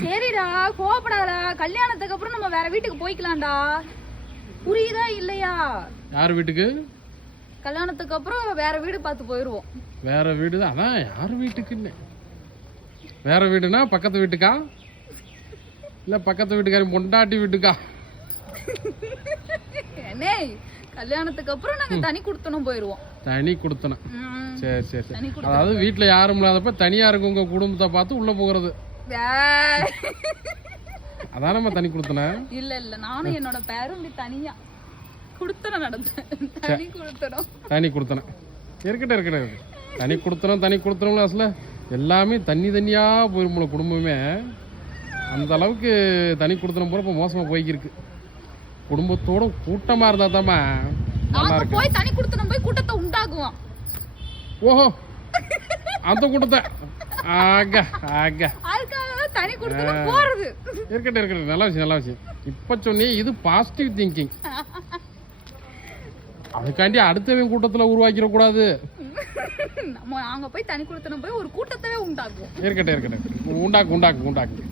சரிடா கோவப்படாதடா. கல்யாணத்துக்கு அப்புறம் நம்ம வேற வீட்டுக்கு போய்க்கலாம்டா. புரியுதா இல்லையா? யார் வீட்டுக்கு? கல்யாணத்துக்கு அப்புறம் வேற வீடு பார்த்து போயிருவோம். வேற வீடு தான். அதான் யார் வீட்டுக்குன்னு. வேற வீடுனா பக்கத்து வீட்டுக்கா இல்ல பக்கத்து வீட்டுக்காரி பொண்டாட்டி வீட்டுக்கா? என்ன கல்யாணத்துக்கு அப்புறம் நாங்க தனி குடுத்தனம் போயிருவோம். தனி குடுத்தனம். சரி சரி சரி. அதாவது வீட்டுல யாரும் இல்லாதப்ப தனியா இருக்கு உங்க குடும்பத்தை பார்த்து உள்ள போகிறது. அதான் நம்ம தனி குடுத்தனம். இல்ல இல்ல நானும் என்னோட பேரும் இப்படி தனியா குடுத்தனம் நடந்தேன். தனி குடுத்தனம். தனி குடுத்தனம் இருக்கட்டும் இருக்கட்டும். தனி குடுத்தனம் அசல எல்லாமே தனியா போயிருமோ குடும்பமே. அந்த அளவுக்கு தனி குடுத்தனம் போற இப்ப மோசமா போய்க்கிருக்கு. குடும்பத்தோட கூட்டமா இருந்தா தாமா நாங்க போய் தனி குடுத்தனம் போய் கூட்டத்தை உண்டாக்குவோம். ஓஹோ அந்த கூட்டத்தை ஆக ஆக அதுக்காக தனி குடுத்தனம் போறது. இருக்கட்டும் நல்ல விஷயம். இப்ப சொன்னே இது பாசிட்டிவ் திங்கிங். அதுக்காண்டி அடுத்தவன் கூட்டத்துல உருவாக்கிட கூடாது. நாங்க போய் தனி குடுத்தனம் போய் ஒரு கூட்டத்தவே உண்டாக்குவோம். இருக்கட்டும் உண்டாக்கு